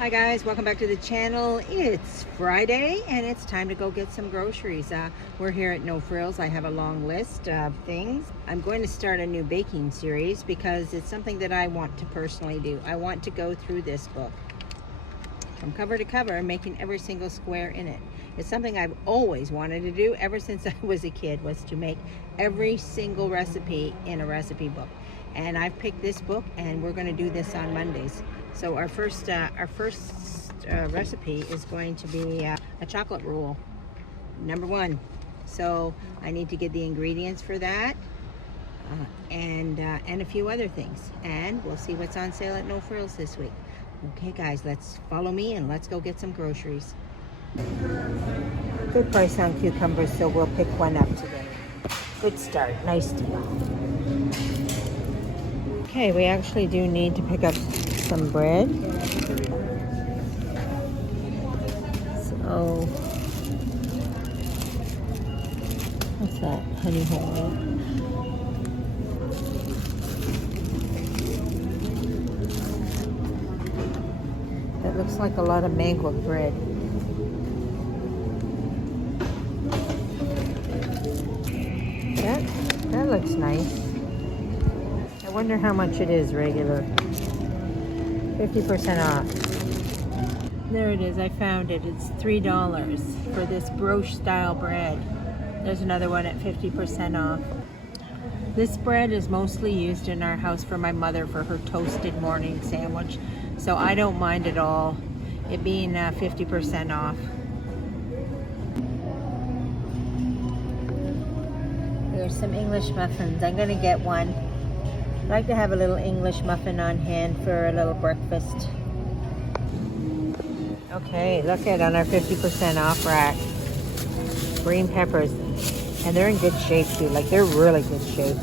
Hi guys, welcome back to the channel. It's Friday and it's time to go get some groceries. We're here at No Frills. I have a long list of things. I'm going to start a new baking series because it's something that I want to personally do. I want to go through this book from cover to cover, making every single square in it. It's something I've always wanted to do ever since I was a kid, was to make every single recipe in a recipe book. And I've picked this book and we're going to do this on Mondays. So our first recipe is going to be a chocolate roll, number one. So I need to get the ingredients for that and a few other things. And we'll see what's on sale at No Frills this week. Okay guys, let's follow me and let's go get some groceries. Good price on cucumbers, so we'll pick one up today. Good start, nice deal. Okay, we actually do need to pick up some bread. So, what's that? Honey whole. That looks like a lot of mangled bread. That looks nice. I wonder how much it is regular. 50% off. There it is, I found it. It's $3 for this brioche style bread. There's another one at 50% off. This bread is mostly used in our house for my mother for her toasted morning sandwich. So I don't mind at all it being 50% off. There's some English muffins. I'm gonna get one. I like to have a little English muffin on hand for a little breakfast. Okay, look at on our 50% off rack. Green peppers. And they're in good shape too. Like, they're really good shape.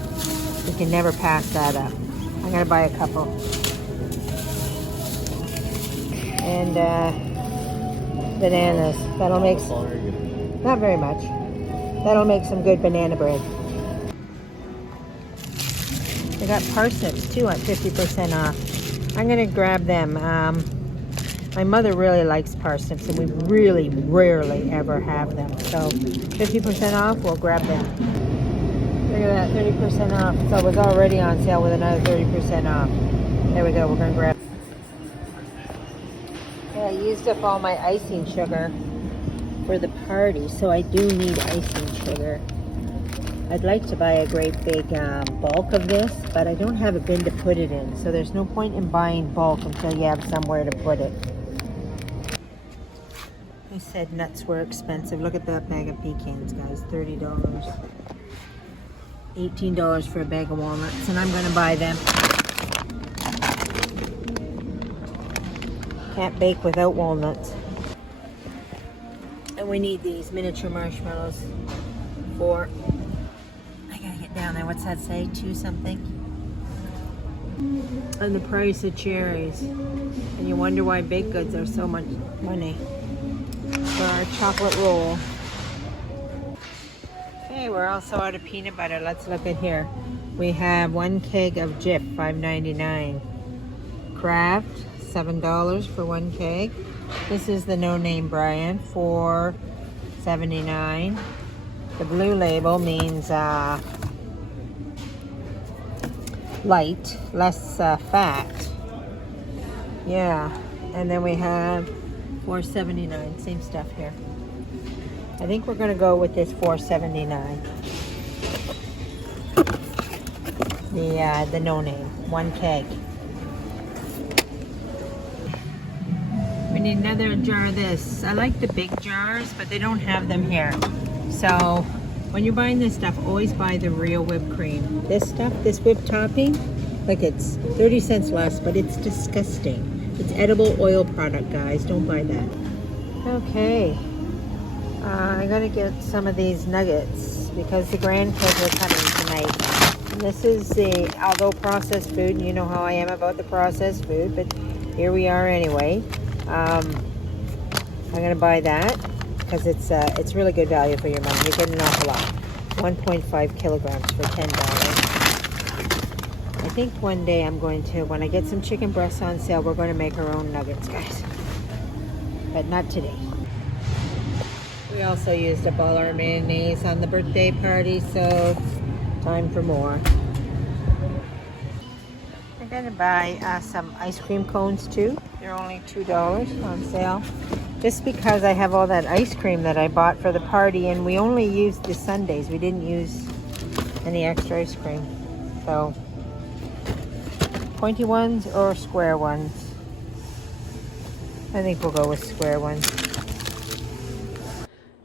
You can never pass that up. I'm gonna buy a couple. And bananas. That'll make, not very much. That'll make some good banana bread. They got parsnips too at 50% off. I'm gonna grab them. My mother really likes parsnips and we really rarely ever have them. So 50% off, we'll grab them. Look at that, 30% off. So it was already on sale with another 30% off. There we go, we're gonna grab. Yeah, I used up all my icing sugar for the party, so I do need icing sugar. I'd like to buy a great big bulk of this, but I don't have a bin to put it in, so there's no point in buying bulk until you have somewhere to put it. I said nuts were expensive. Look at that bag of pecans, guys, $30. $18 for a bag of walnuts, and I'm gonna buy them. Can't bake without walnuts. And we need these miniature marshmallows for, I gotta get down there, what's that say, 2 something? And the price of cherries. And you wonder why baked goods are so much money. For our chocolate roll. Okay, we're also out of peanut butter. Let's look at here. We have 1 keg of Jif, $5.99. Kraft, $7 for 1 keg. This is the no-name brand, $4.79. The blue label means light, less fat. Yeah, and then we have $4.79, same stuff here. I think we're gonna go with this $4.79. The no-name, 1 keg. We need another jar of this. I like the big jars, but they don't have them here. So when you're buying this stuff, always buy the real whipped cream. This stuff, this whipped topping, like it's 30 cents less, but it's disgusting. It's edible oil product, guys. Don't buy that. Okay. I'm gonna get some of these nuggets because the grandkids are coming tonight. And this is although processed food, and you know how I am about the processed food, but here we are anyway. I'm gonna buy that because it's really good value for your money. You get an awful lot. 1.5 kilograms for $10. I think one day I'm going to, when I get some chicken breasts on sale, we're going to make our own nuggets, guys. but not today. We also used up all our mayonnaise on the birthday party, so time for more. I'm gonna buy some ice cream cones too. They're only $2 on sale. Just because I have all that ice cream that I bought for the party, and we only used the sundaes. We didn't use any extra ice cream. So, pointy ones or square ones? I think we'll go with square ones.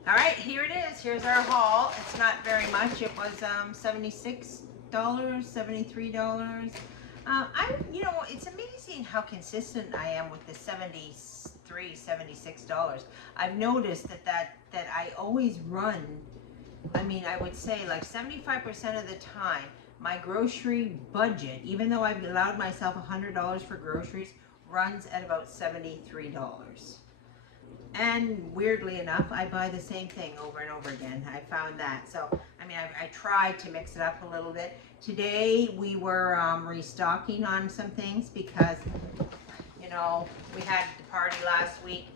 All right, here it is. Here's our haul. It's not very much. It was $76, $73. It's amazing how consistent I am with the $76. I've noticed that I always run. I mean, I would say like 75% of the time, my grocery budget, even though I've allowed myself $100 for groceries, runs at about $73. And weirdly enough, I buy the same thing over and over again. I found that. So, I mean, I tried to mix it up a little bit. Today, we were restocking on some things because, you know, we had the party last week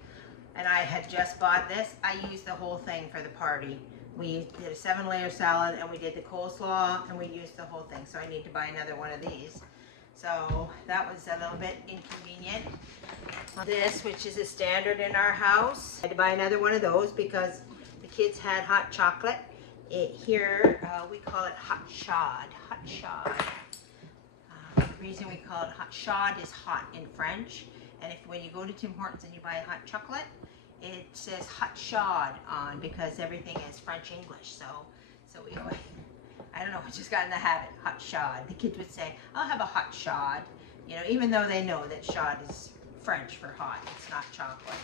and I had just bought this. I used the whole thing for the party. We did a 7-layer salad and we did the coleslaw and we used the whole thing. So I need to buy another one of these. So that was a little bit inconvenient. This, which is a standard in our house, I had to buy another one of those because the kids had hot chocolate. Here we call it hot shad. Hot shad. The reason we call it hot shad is hot in French. And when you go to Tim Hortons and you buy a hot chocolate, it says hot shad on because everything is French English. So we always, I don't know, we just got in the habit, hot shad. The kids would say, I'll have a hot shad, you know, even though they know that shad is French for hot, it's not chocolate.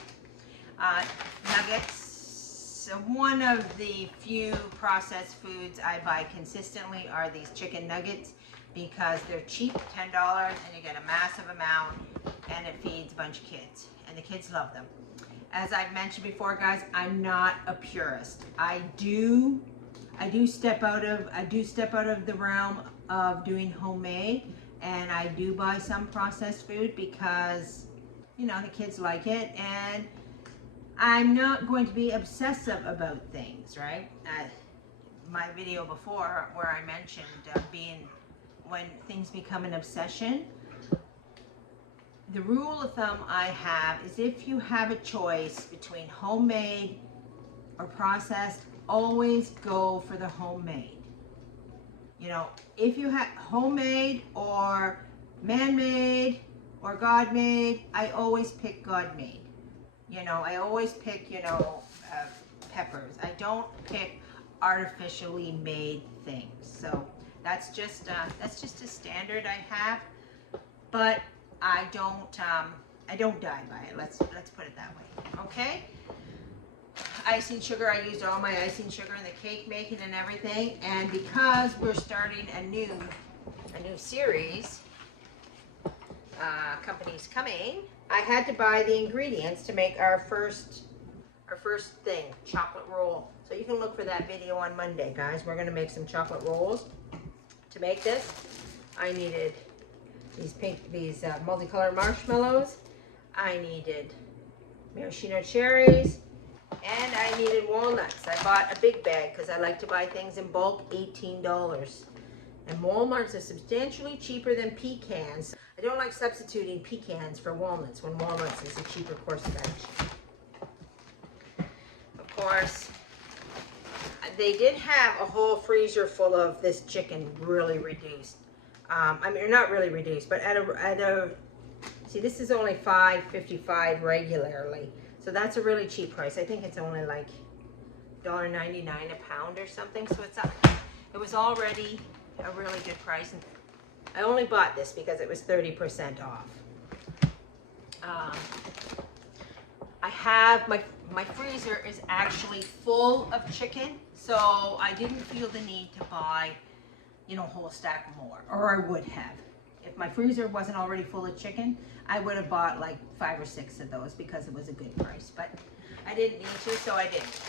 Nuggets. So one of the few processed foods I buy consistently are these chicken nuggets because they're cheap, $10, and you get a massive amount, and it feeds a bunch of kids, and the kids love them. As I've mentioned before, guys, I'm not a purist. I do step out of the realm of doing homemade, and I do buy some processed food because, you know, the kids like it, and I'm not going to be obsessive about things, right? My video before where I mentioned when things become an obsession, the rule of thumb I have is if you have a choice between homemade or processed, always go for the homemade. You know, if you have homemade or man-made or God-made, I always pick God-made. You know, I always pick, peppers. I don't pick artificially made things. So that's just a standard I have, but I don't die by it. Let's put it that way. Okay. Icing sugar, I used all my icing sugar in the cake making and everything, and because we're starting a new series, company's coming, I had to buy the ingredients to make our first thing, chocolate roll. So you can look for that video on Monday, guys. We're gonna make some chocolate rolls. To make this, I needed these multicolored marshmallows. I needed maraschino cherries, and I needed walnuts. I bought a big bag because I like to buy things in bulk, $18. And walnuts are substantially cheaper than pecans. I don't like substituting pecans for walnuts when walnuts is a cheaper course of action. Of course, they did have a whole freezer full of this chicken, really reduced. I mean, not really reduced, but see, this is only $5.55 regularly. So that's a really cheap price. I think it's only like $1.99 a pound or something. So it was already a really good price. And I only bought this because it was 30% off. I have my freezer is actually full of chicken, so I didn't feel the need to buy, a whole stack more, or I would have. If my freezer wasn't already full of chicken, I would have bought like 5 or 6 of those because it was a good price, but I didn't need to, so I didn't.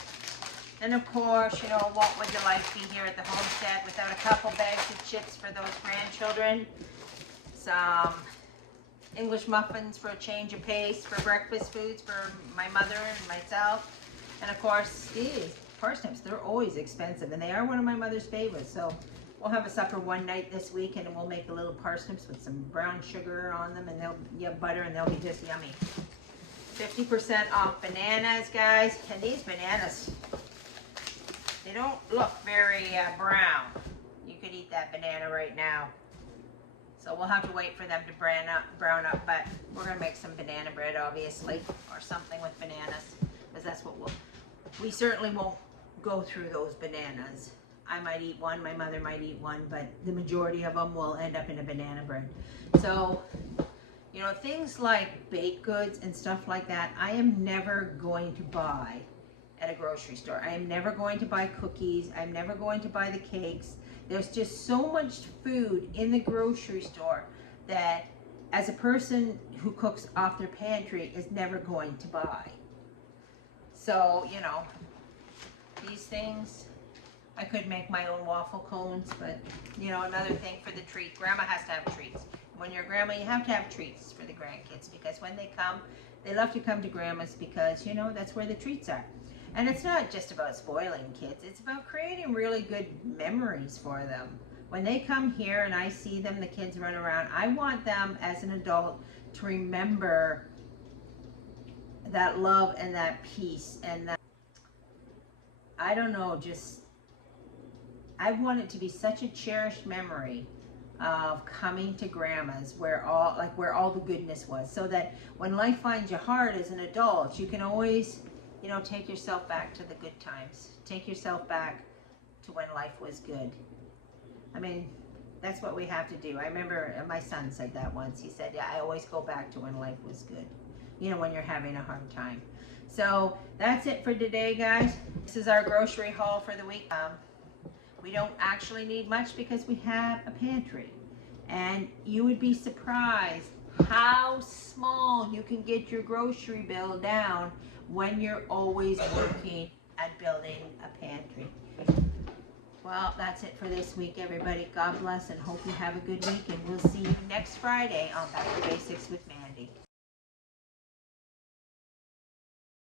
And of course, what would your life be here at the homestead without a couple bags of chips for those grandchildren? Some English muffins for a change of pace, for breakfast foods for my mother and myself. And of course, these parsnips, they're always expensive, and they are one of my mother's favorites. So we'll have a supper one night this week, and we'll make a little parsnips with some brown sugar on them, and you have butter, and they'll be just yummy. 50% off bananas, guys. And these bananas, they don't look very brown. You could eat that banana right now. So we'll have to wait for them to brown up, but we're gonna make some banana bread, obviously, or something with bananas, because that's what we certainly won't go through those bananas. I might eat one, my mother might eat one, but the majority of them will end up in a banana bread. So, you know, things like baked goods and stuff like that, I am never going to buy at a grocery store. I am never going to buy cookies. I'm never going to buy the cakes. There's just so much food in the grocery store that, as a person who cooks off their pantry, is never going to buy. So, you know, these things, I could make my own waffle cones, but, you know, another thing for the treat. Grandma has to have treats. When you're a grandma, you have to have treats for the grandkids, because when they come, they love to come to grandma's because, you know, that's where the treats are. And it's not just about spoiling kids. It's about creating really good memories for them. When they come here and I see them, the kids run around, I want them as an adult to remember that love and that peace and that, I don't know, just, I want it to be such a cherished memory of coming to grandma's where all the goodness was, so that when life finds you hard as an adult, you can always, you know, take yourself back to the good times. Take yourself back to when life was good. I mean, that's what we have to do. I remember my son said that once. He said, yeah, I always go back to when life was good, you know, when you're having a hard time. So that's it for today, guys. This is our grocery haul for the week. We don't actually need much because we have a pantry. And you would be surprised how small you can get your grocery bill down when you're always working at building a pantry. Well, that's it for this week, everybody. God bless and hope you have a good week. And we'll see you next Friday on Back to Basics with Mandy.